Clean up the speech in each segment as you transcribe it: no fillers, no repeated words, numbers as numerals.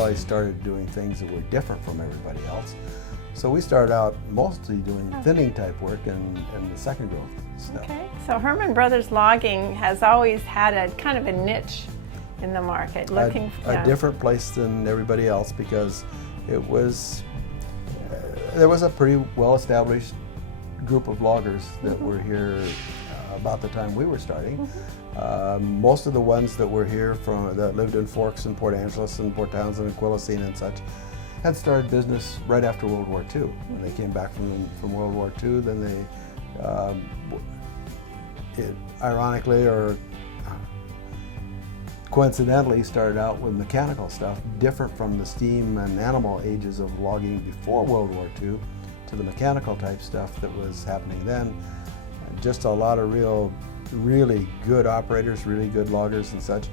really started doing things that were different from everybody else. So we started out mostly doing thinning type work and the second growth stuff. Okay, so Herman Brothers Logging has always had a kind of a niche in the market, looking for a different place than everybody else, because it was there was a pretty well-established group of loggers that were here about the time we were starting. Most of the ones that were here that lived in Forks and Port Angeles and Port Townsend and Quilcene and such had started business right after World War II. When they came back from World War II, then they ironically or coincidentally started out with mechanical stuff, different from the steam and animal ages of logging before World War II to the mechanical type stuff that was happening then. Just a lot of really good operators, really good loggers and such.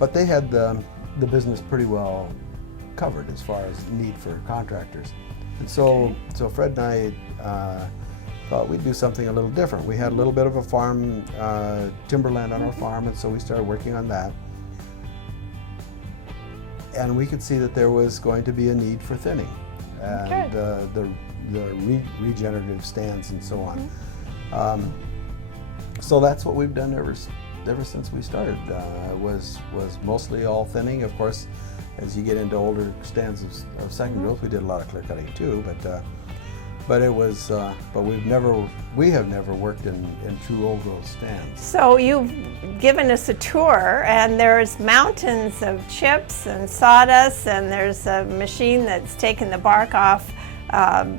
But they had the business pretty well covered as far as need for contractors. And so Fred and I thought we'd do something a little different. We had a little bit of a farm, timberland on our farm, and so we started working on that. And we could see that there was going to be a need for thinning and the regenerative stands and so on. So that's what we've done ever since we started. Was mostly all thinning. Of course, as you get into older stands of second growth, we did a lot of clear cutting too. But we have never worked in true old growth stands. So you've given us a tour, and there's mountains of chips and sawdust, and there's a machine that's taken the bark off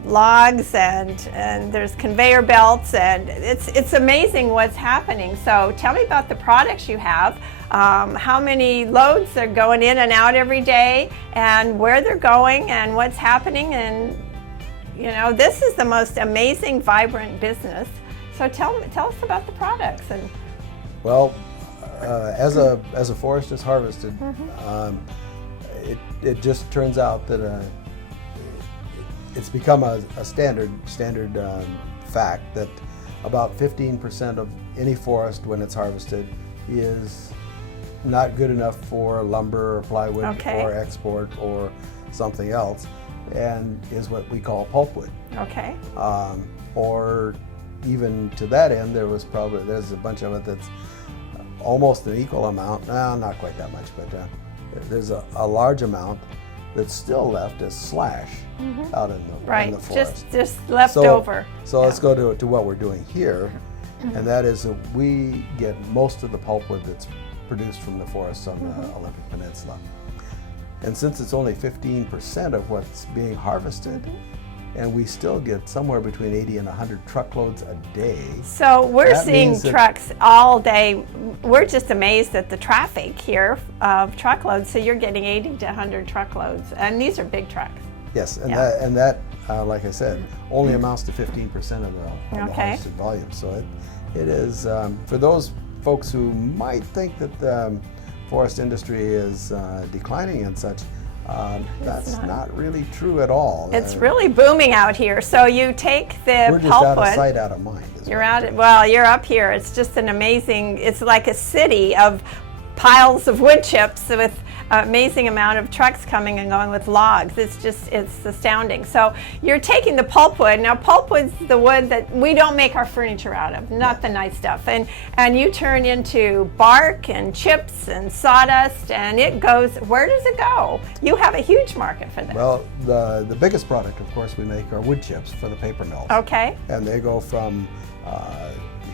logs, and there's conveyor belts, and it's amazing what's happening. So tell me about the products you have, how many loads are going in and out every day, and where they're going, and what's happening. And you know, this is the most amazing, vibrant business. So tell us about the products. And well, as a forest is harvested, it just turns out that it's become a standard fact that about 15% of any forest when it's harvested is not good enough for lumber or plywood or export or something else, and is what we call pulpwood. Okay. Or even to that end, there's a bunch of it that's almost an equal amount. No, not quite that much, but there's a large amount that's still left as slash out in the forest. Just left over. So let's go to what we're doing here, and that is that we get most of the pulpwood that's produced from the forests on the Olympic Peninsula. And since it's only 15% of what's being harvested, and we still get somewhere between 80 and 100 truckloads a day. So we're seeing trucks all day. We're just amazed at the traffic here of truckloads. So you're getting 80 to 100 truckloads, and these are big trucks. Yes, and that, like I said, only amounts to 15% of the harvested volume. So it is, for those folks who might think that the forest industry is declining and such, that's not really true at all. It's really booming out here. So you take the pulpwood. We're just out of sight, out of mind. You're up here. It's just an amazing, it's like a city of piles of wood chips with an amazing amount of trucks coming and going with logs. It's astounding. So you're taking the pulpwood. Now pulpwood's the wood that we don't make our furniture out of, not the nice stuff. And you turn into bark and chips and sawdust, and it goes, where does it go? You have a huge market for this. Well, the biggest product, of course, we make are wood chips for the paper mills. Okay. And they go from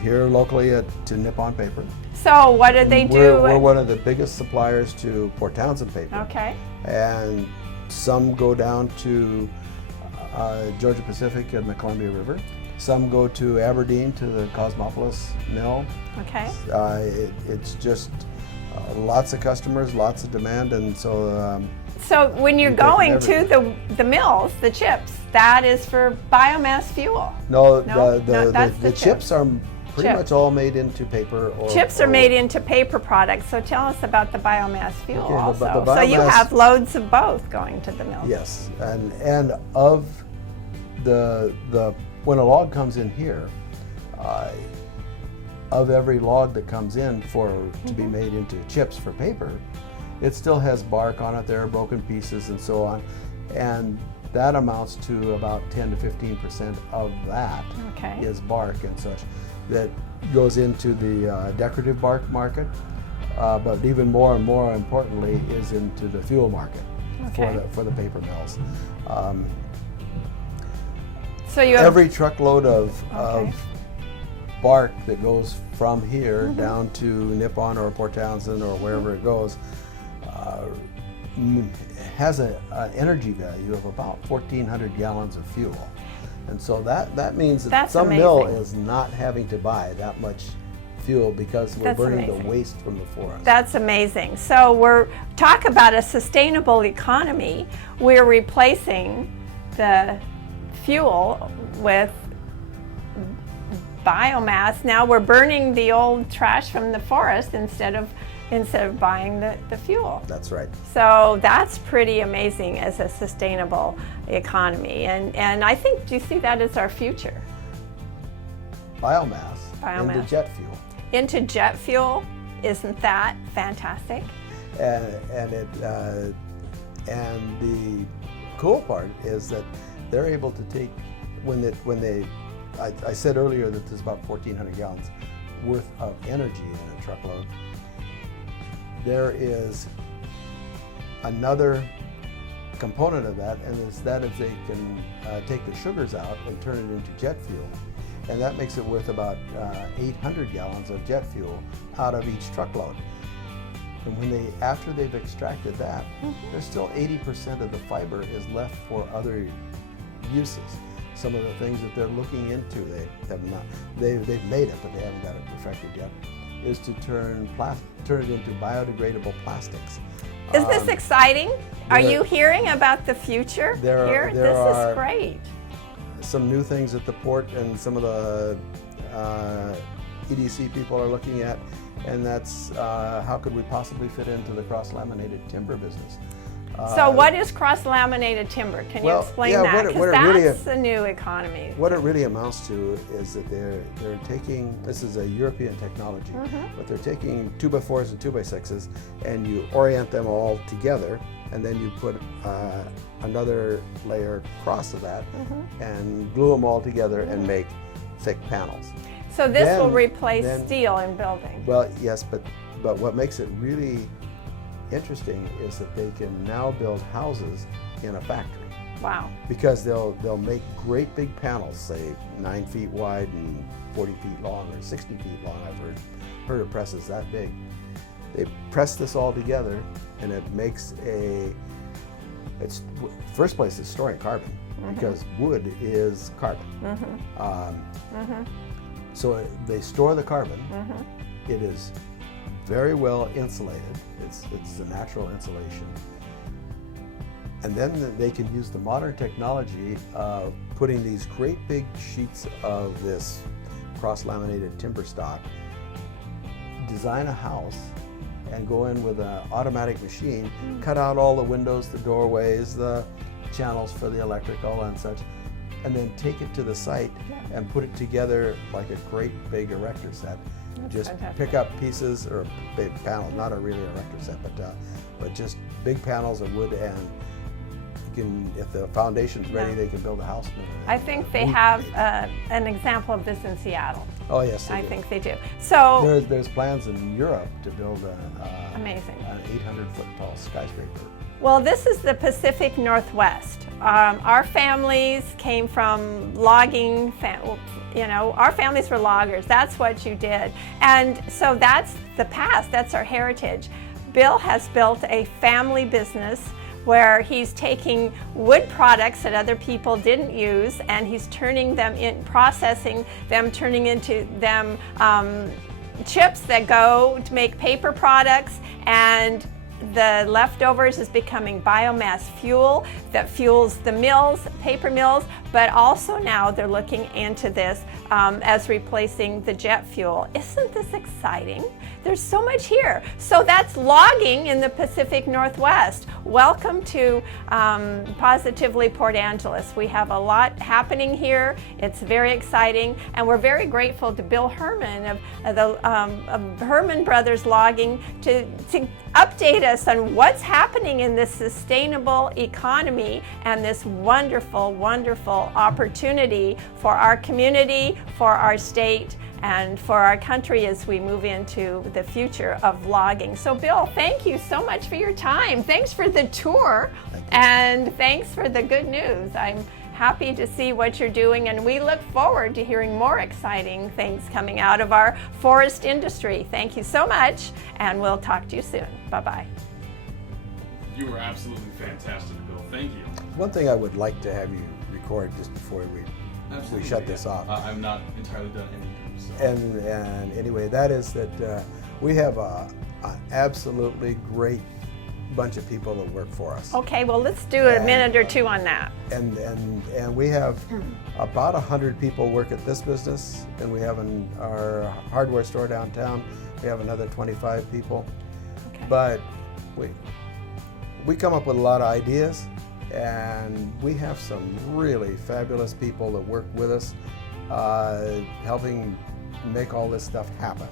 here locally to Nippon Paper. So what do they do? We're one of the biggest suppliers to Port Townsend Paper. Okay. And some go down to Georgia Pacific and the Columbia River. Some go to Aberdeen to the Cosmopolis mill. Okay. It's just lots of customers, lots of demand, and so. So when you're going to the mills, the chips, that is for biomass fuel. No, the chips are pretty much all made into paper. Chips are made into paper products. So tell us about the biomass fuel also. The biomass, so you have loads of both going to the mills. Yes, and of the when a log comes in here, of every log that comes in to be made into chips for paper, it still has bark on it. There are broken pieces and so on, and that amounts to about 10 to 15% of that Okay. is bark and such that goes into the decorative bark market, but even more and more importantly is into the fuel market Okay. for the paper mills. So you have, Every truckload of Okay. bark that goes from here down to Nippon or Port Townsend or wherever it goes has an energy value of about 1,400 gallons of fuel. And so that means that That's some mill amazing. is not having to buy that much fuel because we're That's burning amazing. the waste from the forest. That's amazing. So talk about a sustainable economy. We're replacing the fuel with biomass. Now we're burning the old trash from the forest instead of buying the fuel. That's right. So that's pretty amazing as a sustainable economy. And I think, do you see that as our future? Biomass Biomass. into jet fuel. Into jet fuel, isn't that fantastic? And the cool part is that they're able to take I said earlier that there's about 1,400 gallons worth of energy in a truckload. There is another component of that, and is that if they can take the sugars out and turn it into jet fuel, and that makes it worth about 800 gallons of jet fuel out of each truckload. And after they've extracted that, there's still 80% of the fiber is left for other uses. Some of the things that they're looking into, they've made it, but they haven't got it perfected yet, is to turn it into biodegradable plastics. Isn't this exciting? Are there- you hearing about the future here? there This are- is great. Some new things at the port and some of the EDC people are looking at, and that's how could we possibly fit into the cross-laminated timber business. So what is cross-laminated timber? Can you well, explain yeah, that? what it Because really that's a new economy. What it really amounts to is that they're taking, this is a European technology, but they're taking 2x4s and 2x6s and you orient them all together, and then you put another layer across of that and glue them all together and make thick panels. So this will Then- replace then- steel in building. Well, yes, but what makes it really interesting is that they can now build houses in a factory, Wow. because they'll make great big panels, say 9 feet wide and 40 feet long or 60 feet long. I've heard of presses that big. They press this all together, and it makes first place is storing carbon, because wood is carbon. So they store the carbon. It is very well insulated. It's a natural insulation. And then they can use the modern technology of putting these great big sheets of this cross-laminated timber stock, design a house, and go in with an automatic machine, cut out all the windows, the doorways, the channels for the electrical and such, and then take it to the site and put it together like a great big erector set. That's Just fantastic. pick up pieces or big panel, not a really erector set, but just big panels of wood, and you can, if the foundation's ready, Yeah. they can build a house in it. I think they have an example of this in Seattle. Oh yes, they I do. think they do. So There's plans in Europe to build amazing. an 800-foot tall skyscraper. Well, this is the Pacific Northwest. Our families came from logging, our families were loggers. That's what you did. And so that's the past, that's our heritage. Bill has built a family business where he's taking wood products that other people didn't use, and he's turning them in, processing them, turning into them chips that go to make paper products, and the leftovers is becoming biomass fuel that fuels the mills, paper mills, but also now they're looking into this as replacing the jet fuel. Isn't this exciting? There's so much here. So that's logging in the Pacific Northwest. Welcome to Positively Port Angeles. We have a lot happening here. It's very exciting, and we're very grateful to Bill Herman of Herman Brothers Logging to update us on what's happening in this sustainable economy and this wonderful, wonderful opportunity for our community, for our state, and for our country as we move into the future of logging. So Bill, thank you so much for your time. Thanks for the tour, and thanks for the good news. I'm happy to see what you're doing, and we look forward to hearing more exciting things coming out of our forest industry. Thank you so much, and we'll talk to you soon. Bye-bye. You were absolutely fantastic, Bill. Thank you. One thing I would like to have you record just before we shut this off. I'm not entirely done anything. So. And anyway, that is that we have an absolutely great bunch of people that work for us. Okay, well, let's do a minute or two on that. And we have about 100 people work at this business, and we have in our hardware store downtown, we have another 25 people. Okay. But we come up with a lot of ideas, and we have some really fabulous people that work with us, helping make all this stuff happen.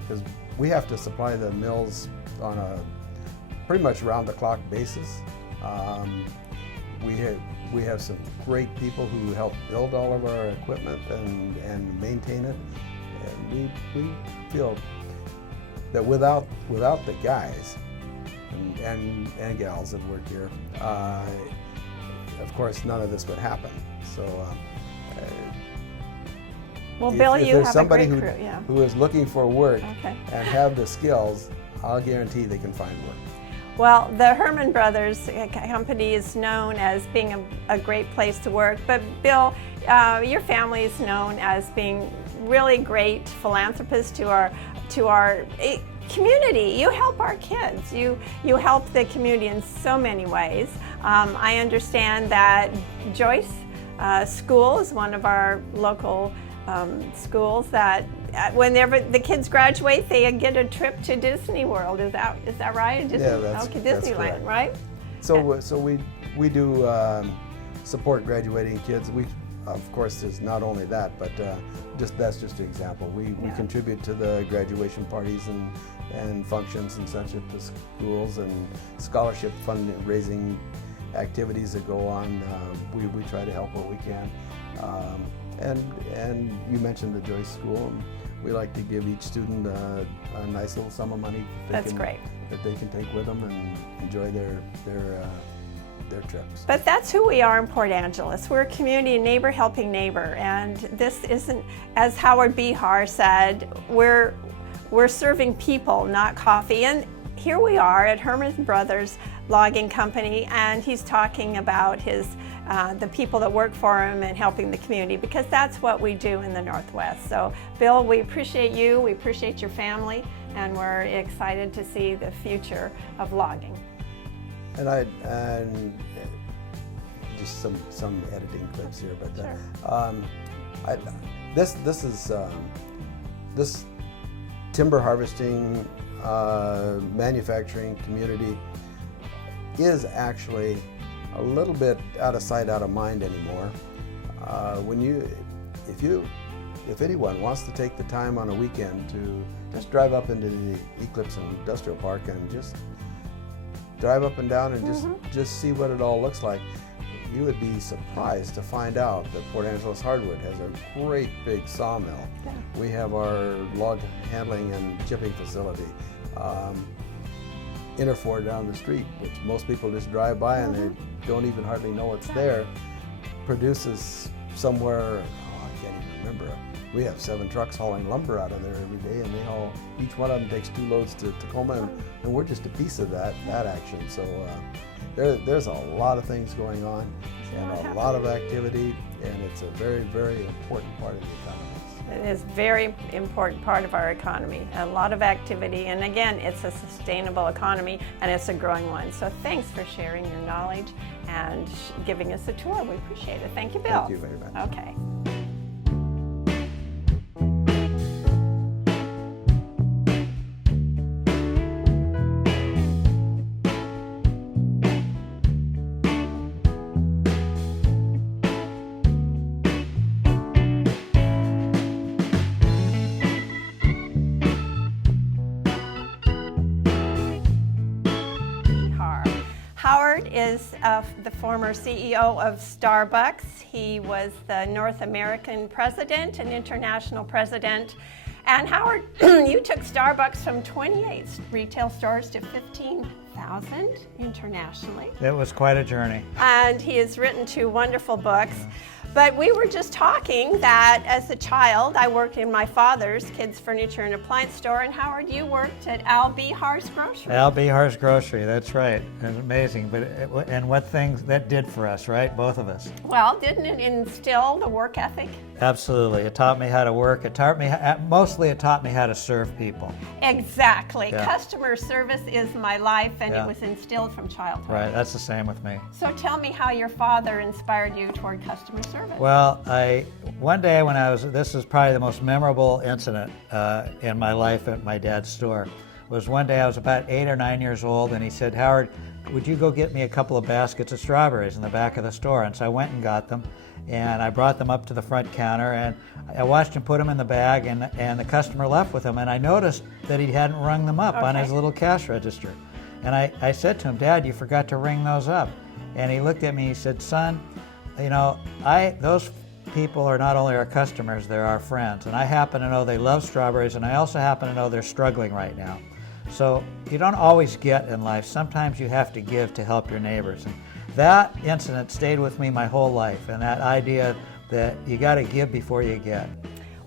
Because we have to supply the mills on a pretty much round-the-clock basis. We have some great people who help build all of our equipment and maintain it. And we feel that without the guys and gals that work here, of course, none of this would happen. So. Well, Bill, if you there's have somebody a great crew, yeah. who is looking for work Okay. and have the skills, I'll guarantee they can find work. Well, the Herman Brothers company is known as being a great place to work, but Bill, your family is known as being really great philanthropists to our community. You help our kids. You help the community in so many ways. I understand that Joyce School is one of our local schools that whenever the kids graduate, they get a trip to Disney World. Is that right? Yeah, that's Disneyland, correct. right? So we do support graduating kids. We, of course, there's not only that, but that's just an example. We contribute to the graduation parties and functions and such at the schools, and scholarship fundraising activities that go on. We try to help what we can. And you mentioned the Joyce School. We like to give each student a nice little sum of money Great. that they can take with them and enjoy their trips. But that's who we are in Port Angeles. We're a community, neighbor helping neighbor, and this isn't, as Howard Behar said, we're serving people, not coffee. And here we are at Herman Brothers Logging Company, and he's talking about the people that work for him and helping the community, because that's what we do in the Northwest. So Bill, we appreciate you, we appreciate your family, and we're excited to see the future of logging. And just some editing clips here, but Sure. this timber harvesting manufacturing community is actually a little bit out of sight, out of mind anymore. If anyone wants to take the time on a weekend to just drive up into the Eclipse Industrial Park and just drive up and down and just see what it all looks like, you would be surprised to find out that Port Angeles Hardwood has a great big sawmill. Yeah. We have our log handling and chipping facility. Interfor down the street, which most people just drive by and they don't even hardly know it's there, produces somewhere, I can't even remember. We have 7 trucks hauling lumber out of there every day, and each one of them takes 2 loads to Tacoma, and we're just a piece of that action. So there's a lot of things going on and a lot of activity, and it's a very, very important part of the economy. It is a very important part of our economy, a lot of activity, and again, it's a sustainable economy and it's a growing one. So thanks for sharing your knowledge and giving us a tour. We appreciate it. Thank you, Bill. Thank you very much. Okay. is the former CEO of Starbucks. He was the North American president and international president. And Howard, you took Starbucks from 28 retail stores to 15,000 internationally. It was quite a journey. And he has written 2 wonderful books. But we were just talking that as a child, I worked in my father's kids' furniture and appliance store, and Howard, you worked at Al Behar's grocery. Al Behar's grocery, that's right. It's amazing. And what things that did for us, right? Both of us. Well, didn't it instill the work ethic? Absolutely. It taught me how to work. Mostly it taught me how to serve people. Exactly. Yeah. Customer service is my life, and Yeah. it was instilled from childhood. Right, that's the same with me. So tell me how your father inspired you toward customer service. Well, one day when this is probably the most memorable incident in my life at my dad's store, was one day I was about 8 or 9 years old, and he said, "Howard, would you go get me a couple of baskets of strawberries in the back of the store?" And so I went and got them, and I brought them up to the front counter, and I watched him put them in the bag, and the customer left with them, and I noticed that he hadn't rung them up on his little cash register. And I said to him, "Dad, you forgot to ring those up." And he looked at me, he said, "Son, you know, those people are not only our customers, they're our friends. And I happen to know they love strawberries, and I also happen to know they're struggling right now. So you don't always get in life. Sometimes you have to give to help your neighbors." And that incident stayed with me my whole life, and that idea that you got to give before you get.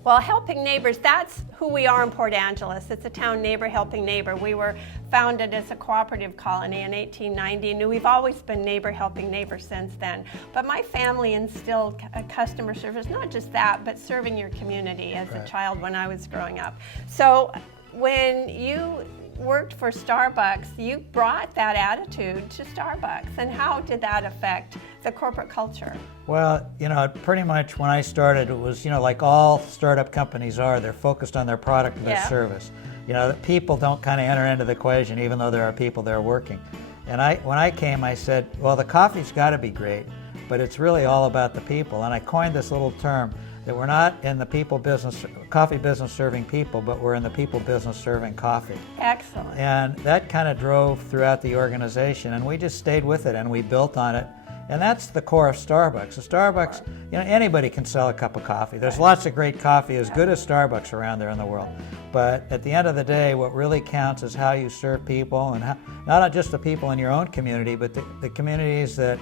Well, helping neighbors, that's who we are in Port Angeles. It's a town neighbor helping neighbor. We were founded as a cooperative colony in 1890, and we've always been neighbor helping neighbor since then. But my family instilled customer service, not just that, but serving your community as a child when I was growing up. So when you worked for Starbucks, you brought that attitude to Starbucks. And how did that affect the corporate culture? Well, you know, pretty much when I started, it was, you know, like all startup companies are, they're focused on their product and their service. You know, people don't kind of enter into the equation, even though there are people there working. And when I came, I said, well, the coffee's got to be great, but it's really all about the people. And I coined this little term that we're not in the coffee business serving people, but we're in the people business serving coffee. Excellent. And that kind of drove throughout the organization, and we just stayed with it and we built on it. And that's the core of Starbucks. So Starbucks, you know, anybody can sell a cup of coffee. There's lots of great coffee, as good as Starbucks around there in the world. But at the end of the day, what really counts is how you serve people, and not just the people in your own community, but the communities that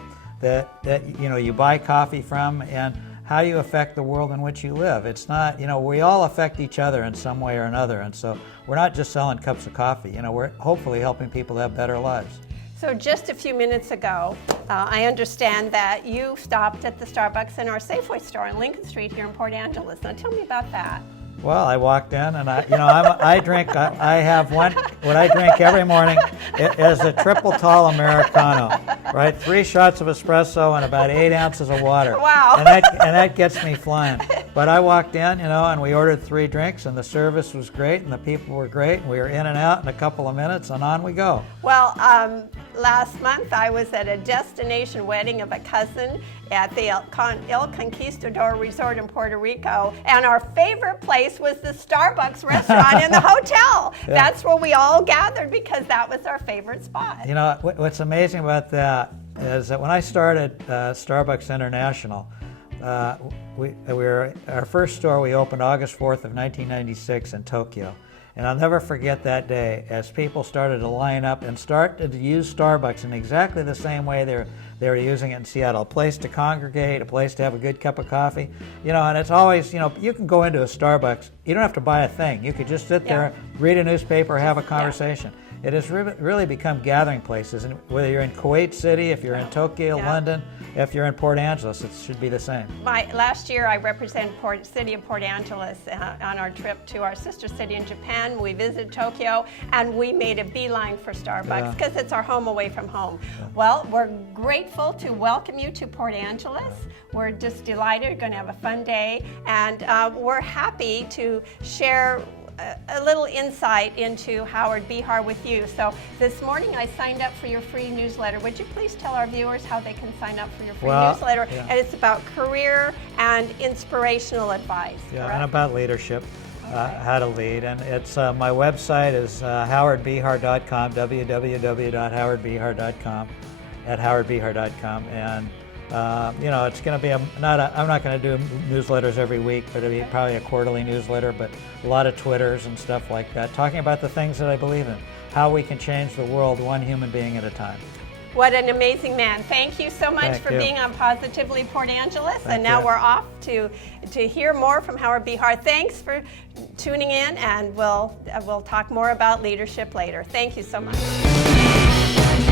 you know you buy coffee from, and how you affect the world in which you live. It's not, you know, we all affect each other in some way or another, and so we're not just selling cups of coffee. You know, we're hopefully helping people to have better lives. So just a few minutes ago, I understand that you stopped at the Starbucks in our Safeway store on Lincoln Street here in Port Angeles. Now tell me about that. Well, I walked in, and I have what I drink every morning is a triple tall Americano, right? 3 shots of espresso and about 8 ounces of water. Wow. And that gets me flying. But I walked in, you know, and we ordered 3 drinks, and the service was great, and the people were great, and we were in and out in a couple of minutes, and on we go. Well, last month I was at a destination wedding of a cousin at the El Conquistador Resort in Puerto Rico, and our favorite place was the Starbucks restaurant in the hotel. Yeah. That's where we all gathered because that was our favorite spot. You know, what's amazing about that is that when I started Starbucks International, our first store we opened August 4th of 1996 in Tokyo. And I'll never forget that day as people started to line up and started to use Starbucks in exactly the same way they were using it in Seattle. A place to congregate, a place to have a good cup of coffee. You know, and it's always, you know, you can go into a Starbucks, you don't have to buy a thing. You could just sit there, read a newspaper, have a conversation. It has really become gathering places, and whether you're in Kuwait City, if you're in Tokyo, London, if you're in Port Angeles, it should be the same. Last year I represented City of Port Angeles on our trip to our sister city in Japan. We visited Tokyo, and we made a beeline for Starbucks because it's our home away from home. Yeah. Well, we're grateful to welcome you to Port Angeles. We're just delighted. We're going to have a fun day, and we're happy to share a little insight into Howard Behar with you. So this morning I signed up for your free newsletter. Would you please tell our viewers how they can sign up for your free newsletter? Yeah. And it's about career and inspirational advice. Yeah, correct? And about leadership, how to lead. And it's my website is howardbehar.com, www.howardbehar.com. howardbehar.com. And you know, it's going to be I'm not going to do newsletters every week, but it'll be probably a quarterly newsletter, but a lot of Twitters and stuff like that, talking about the things that I believe in, how we can change the world one human being at a time. What an amazing man. Thank you so much Thank for you. being on Positively Port Angeles. Thank And now you. we're off to hear more from Howard Behar. Thanks for tuning in, and we'll talk more about leadership later. Thank you so much.